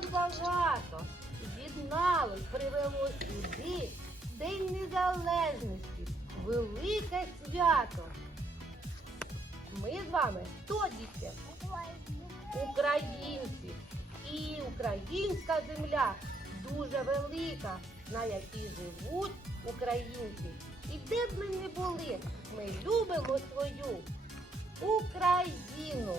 Ось багато. З'єдналось, привело сюди День Незалежності, велике свято. Ми з вами хто дітки? Українці. І українська земля дуже велика, на якій живуть українці. І де б ми не були, ми любимо свою Україну.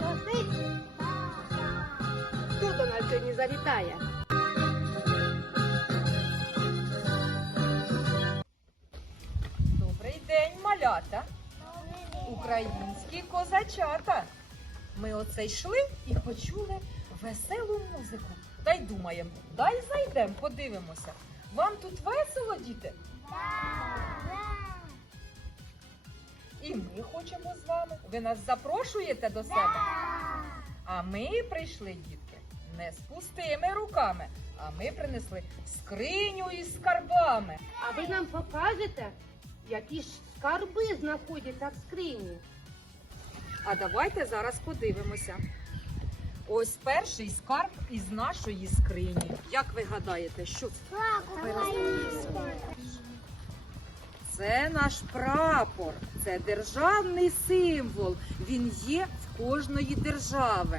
Гостей. Хто до нас сьогодні завітає? Добрий день, малята! Українські козачата. Ми оце йшли і почули веселу музику. Та й думаємо, дай зайдемо, подивимося. Вам тут весело, діти? І ми хочемо з вами. Ви нас запрошуєте до себе? А ми прийшли, дітки, не з пустими руками, а ми принесли скриню із скарбами. А ви нам покажете, які ж скарби знаходяться в скрині? А давайте зараз подивимося. Ось перший скарб із нашої скрині. Як ви гадаєте, що це? Це наш прапор, це державний символ. Він є в кожної держави.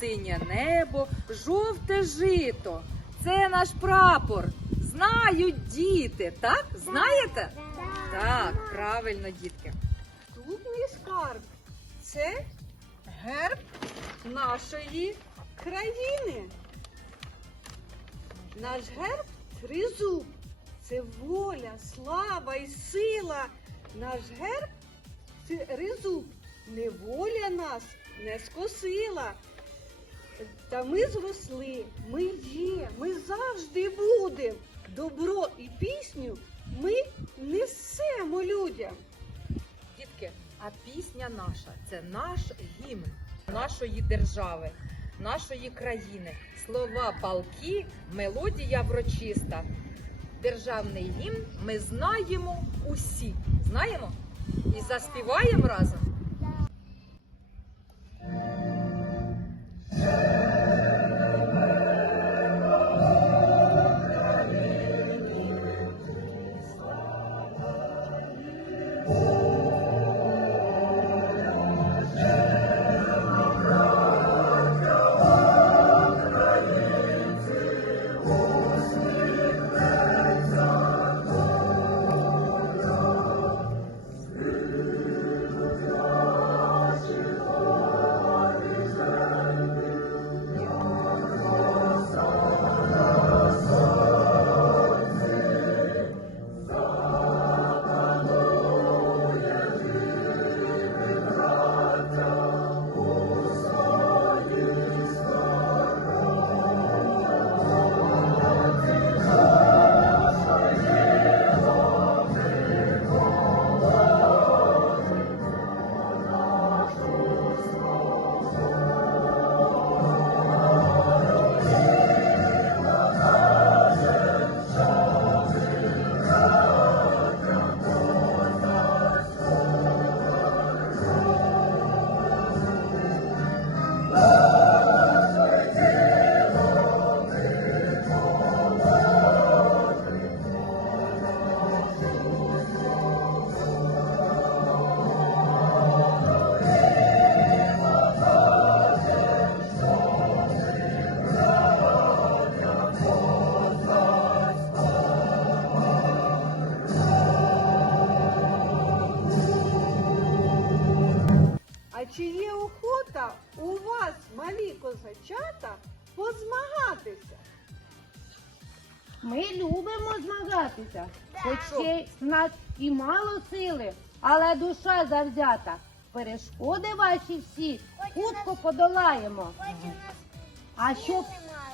Синє небо, жовте жито. Це наш прапор. Знають діти, так? Знаєте? Так, правильно, дітки. Наступний скарб це герб нашої країни. Наш герб тризуб. Це воля, слава і сила. Наш герб це тризуб. Неволя нас не скосила. Та ми зросли, ми є, ми завжди будемо. Добро і пісню ми несемо людям. Дітки, а пісня наша це наш гімн нашої держави, нашої країни. Слова палки, мелодія врочиста. Державний гімн ми знаємо усі. Знаємо? І заспіваємо разом. Душа завзята. Перешкоди ваші всі хутко подолаємо. А щоб,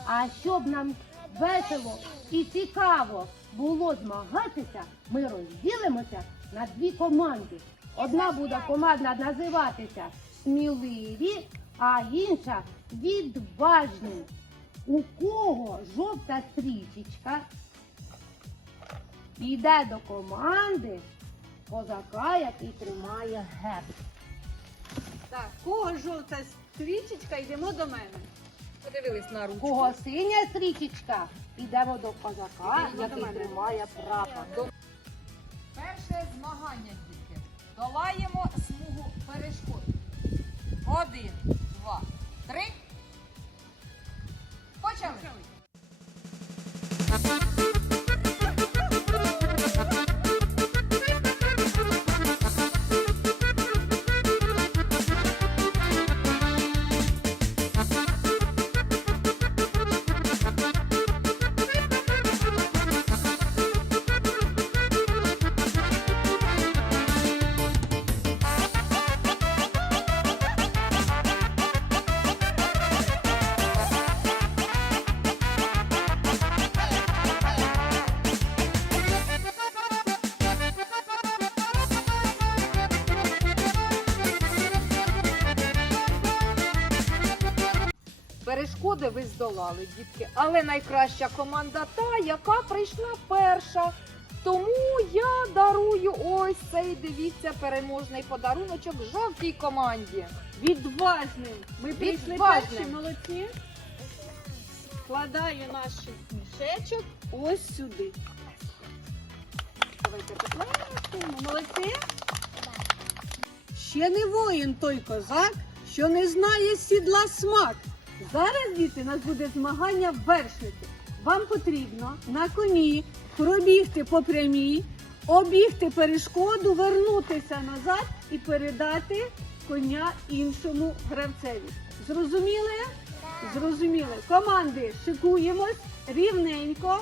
а щоб нам весело і цікаво було змагатися, ми розділимося на дві команди. Одна буде команда називатися сміливі, а інша відважні. У кого жовта стрічечка йде до команди козака, який тримає герб. Так, кого жовта стрічечка, йдемо до мене. Подивились на ручку. Кого синя стрічечка, йдемо до козака, Йдемо до який мене. тримає прапор. Перше змагання, дітки. Долаємо смугу перешкод. Один, два, три. Почали. Перешкоди ви здолали, дітки, але найкраща команда та, яка прийшла перша. Тому я дарую ось цей, дивіться, переможний подаруночок жовтій команді. Відважним. Ми прийшли Відважним. перші, молодці. Складаю наш мішечок ось сюди. Давайте. Молодці. Ще не воїн той козак, що не знає сідла смак. Зараз, діти, у нас буде змагання вершники. Вам потрібно на коні пробігти по прямій, обігти перешкоду, вернутися назад і передати коня іншому гравцеві. Зрозуміли? Зрозуміли. Команди шикуємось рівненько.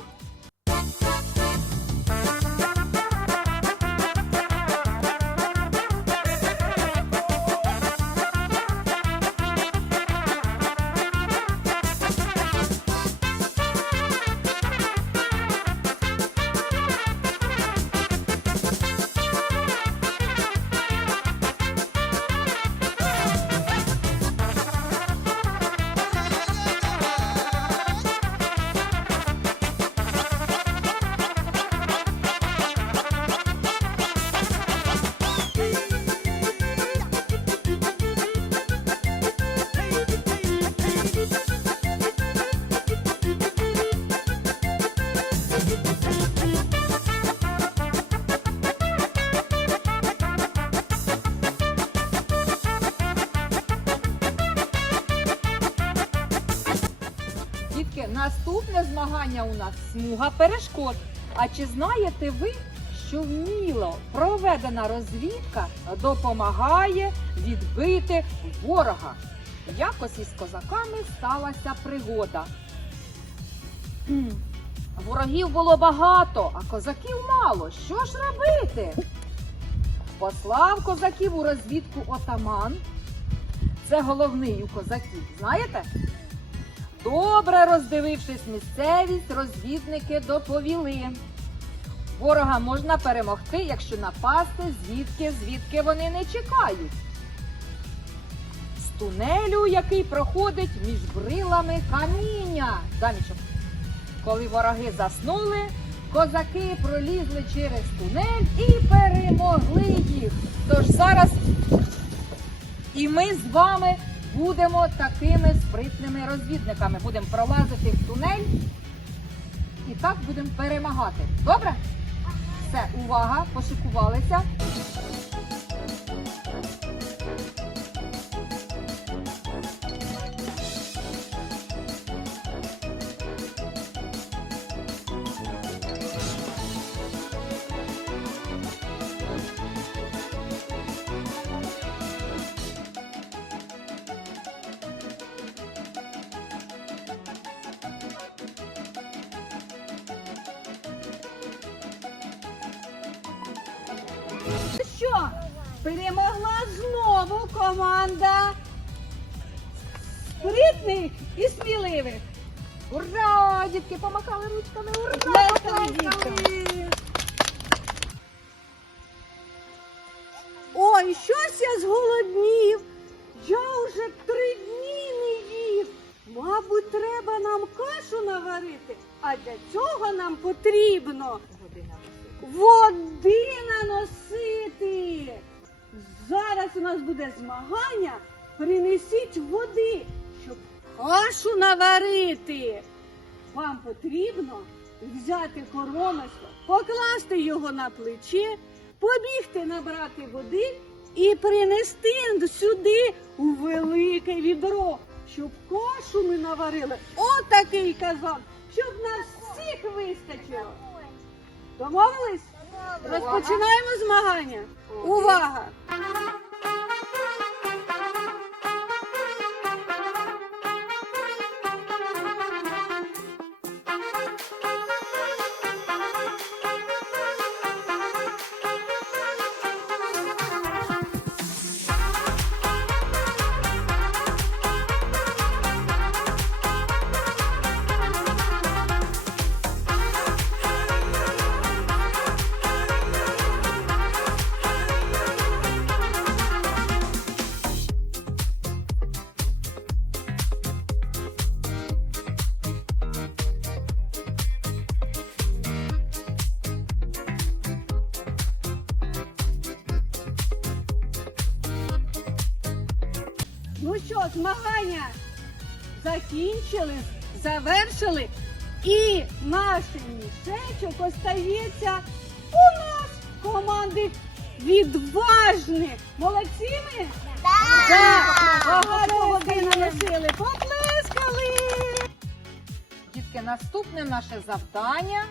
Наступне змагання у нас смуга перешкод. А чи знаєте ви, що вміло проведена розвідка допомагає відбити ворога? Якось із козаками сталася пригода. Ворогів було багато, а козаків мало. Що ж робити? Послав козаків у розвідку отаман. Це головний у козаків, знаєте? Добре роздивившись місцевість, розвідники доповіли. Ворога можна перемогти, якщо напасти звідки, звідки вони не чекають. З тунелю, який проходить між брилами каміння. Дамічок. Коли вороги заснули, козаки пролізли через тунель і перемогли їх. Тож зараз і ми з вами будемо такими спритними розвідниками. Будемо пролазити в тунель і так будемо перемагати. Добре? Все, увага, пошикувалися. Що? Перемогла знову команда спритних і сміливих. Ура! Дітки помахали ручками. Ура! Плескали. Ой, щось я зголоднів. Я вже три дні не їв. Мабуть, треба нам кашу наварити, а для цього нам потрібно води наносити. Зараз у нас буде змагання. Принесіть води, щоб кашу наварити. Вам потрібно взяти коромисло, покласти його на плече, побігти набрати води і принести сюди у велике відро, щоб кашу ми наварили. Отакий казан, щоб на всіх вистачило. Домовились? Розпочинаємо змагання. Увага! Ну що, змагання закінчили, завершили, і наш мішечок остається у нас команди відважні. Молодці ми? Так! Багато води наносили, поплескали. Дітки, наступне наше завдання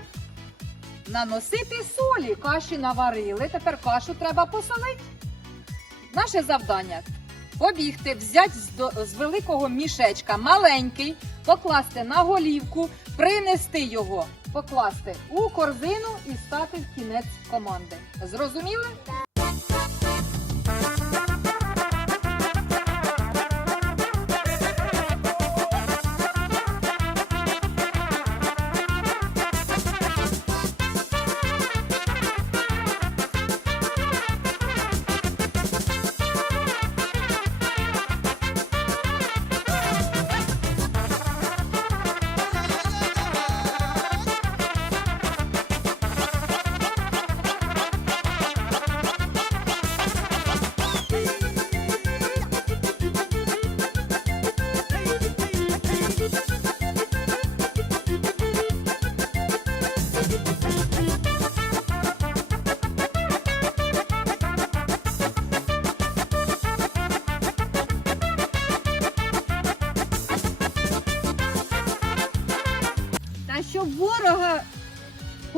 наносити солі. Каші наварили. Тепер кашу треба посолити. Наше завдання побігти, взяти з, до- з великого мішечка маленький, покласти на голівку, принести його, покласти у корзину і стати в кінець команди. Зрозуміли? Та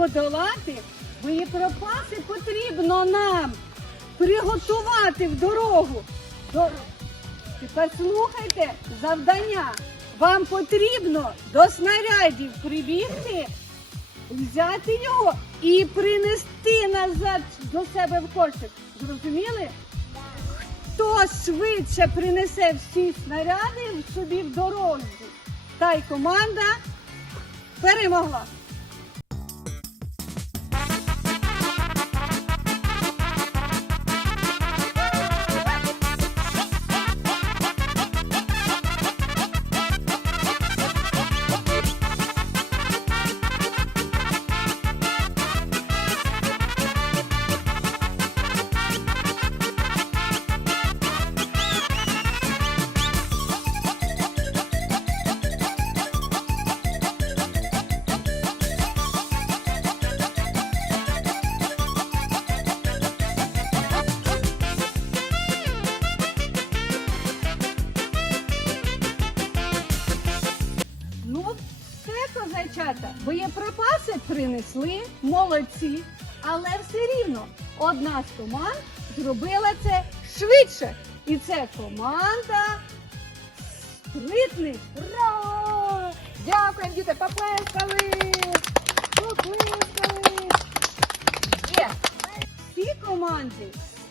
подолати, боєприпаси потрібно нам приготувати в дорогу. До... Тепер слухайте завдання. Вам потрібно до снарядів прибігти, взяти його і принести назад до себе в кошик. Зрозуміли? Хто швидше принесе всі снаряди собі в дорогу, та й команда перемогла. Все, боєприпаси принесли, молодці. Але все рівно одна з команд зробила це швидше. І це команда спритних. Ура! Дякуємо, діти, поплескали! Поплескали! Є! всі команди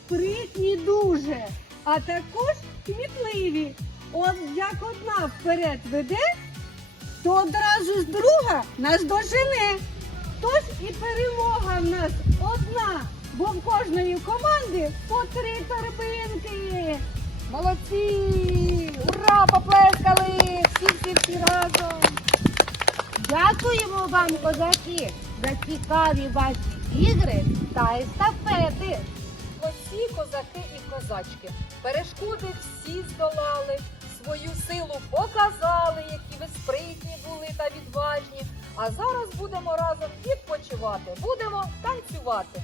спритні дуже, а також кмітливі. От як одна вперед веде, то одразу з друга нас дожене. Тож і перемога в нас одна, бо в кожної команди по три торбинки. Молодці! Ура! Поплескали! Всі-всі-всі разом! Дякуємо вам, козаки, за цікаві ваші ігри та естафети. Усі козаки і козачки. Перешкоди всі здолали, свою силу показали, які ви спритні були та відважні. А зараз будемо разом відпочивати, будемо танцювати.